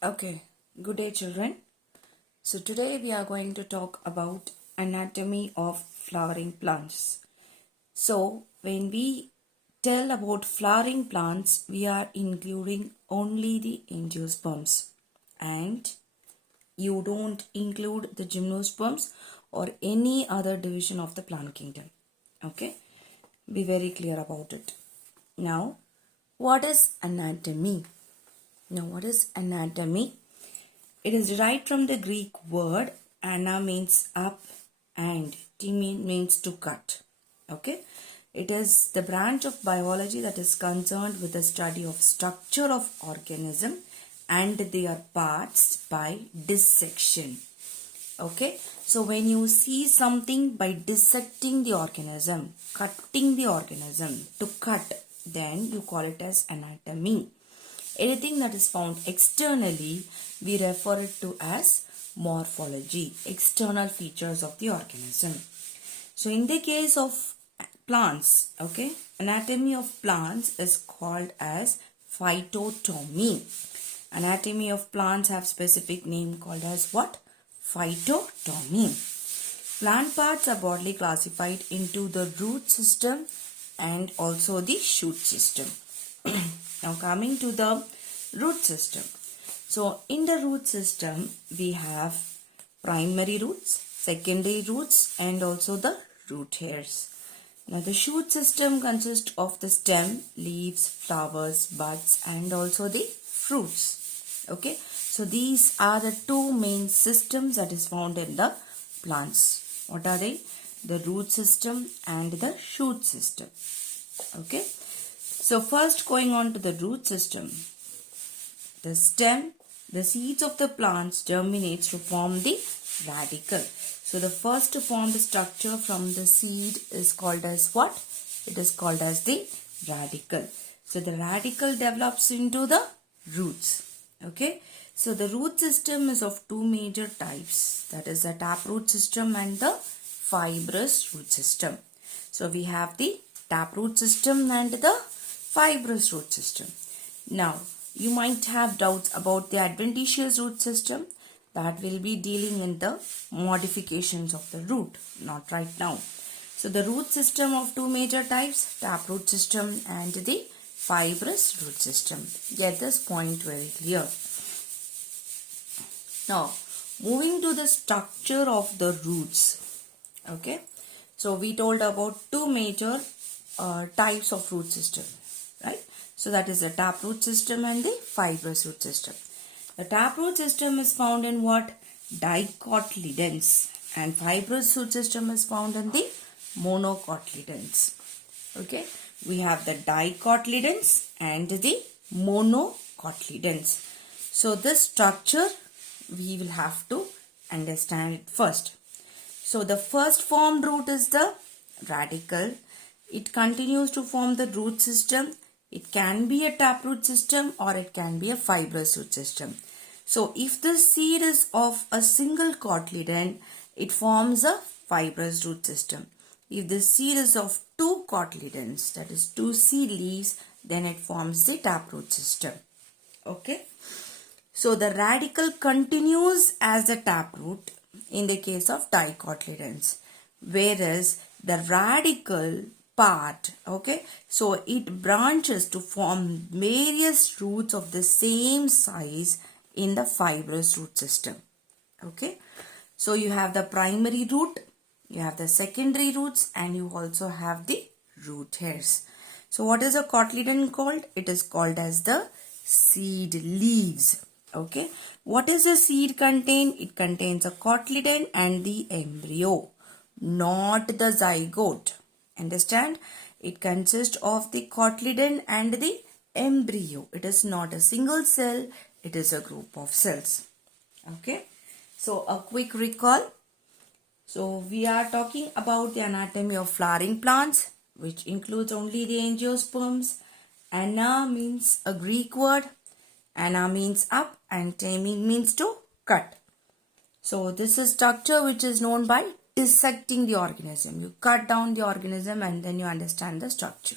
Okay, good day children. So today we are going to talk about anatomy of flowering plants. So when we tell about flowering plants, we are including only the angiosperms and you don't include the gymnosperms or any other division of the plant kingdom. Okay, be very clear about it. Now, what is anatomy? What is anatomy? It is derived from the Greek word ana means up and timi means to cut. Okay. It is the branch of biology that is concerned with the study of structure of organism and their parts by dissection. Okay. So when you see something by dissecting the organism, cutting the organism to cut, then you call it as anatomy. Anything that is found externally, we refer it to as morphology, external features of the organism. So in the case of plants, okay, anatomy of plants is called as phytotomy. Anatomy of plants have specific name called as what? Phytotomy. Plant parts are broadly classified into the root system and also the shoot system. Now coming to the root system. So in the root system we have primary roots, secondary roots and also the root hairs. Now the shoot system consists of the stem, leaves, flowers, buds and also the fruits. Okay. So these are the two main systems that is found in the plants. What are they? The root system and the shoot system. Okay. So first going on to the root system, the stem, the seeds of the plants germinates to form the radicle. So the first to form the structure from the seed is called as what? It is called as the radicle. So the radicle develops into the roots. Okay. So the root system is of two major types, that is the taproot system and the fibrous root system. So we have the taproot system and the fibrous root system. Now, you might have doubts about the adventitious root system. That will be dealing in the modifications of the root, not right now. So, the root system of two major types, taproot system and the fibrous root system. Get this point very clear. Now, moving to the structure of the roots. Okay. So, we told about two major types of root system. Right? So that is the taproot system and the fibrous root system. The taproot system is found in what? Dicotyledons, and fibrous root system is found in the monocotyledons. Okay, we have the dicotyledons and the monocotyledons. So this structure we will have to understand it first. So the first formed root is the radicle. It continues to form the root system. It can be a taproot system or it can be a fibrous root system. So if the seed is of a single cotyledon, it forms a fibrous root system. If the seed is of two cotyledons, that is two seed leaves, then it forms the taproot system. Okay. So the radicle continues as the taproot in the case of dicotyledons, whereas the radical part, okay, so it branches to form various roots of the same size in the fibrous root system. Okay, so you have the primary root, you have the secondary roots, and you also have the root hairs. So what is a cotyledon called? It is called as the seed leaves. Okay, what is the seed contain? It contains a cotyledon and the embryo, not the zygote. Understand? It consists of the cotyledon and the embryo. It is not a single cell. It is a group of cells. Okay. So a quick recall. So we are talking about the anatomy of flowering plants, which includes only the angiosperms. Ana means a Greek word. Ana means up and temi means to cut. So this is structure which is known by dissecting the organism. You cut down the organism and then you understand the structure.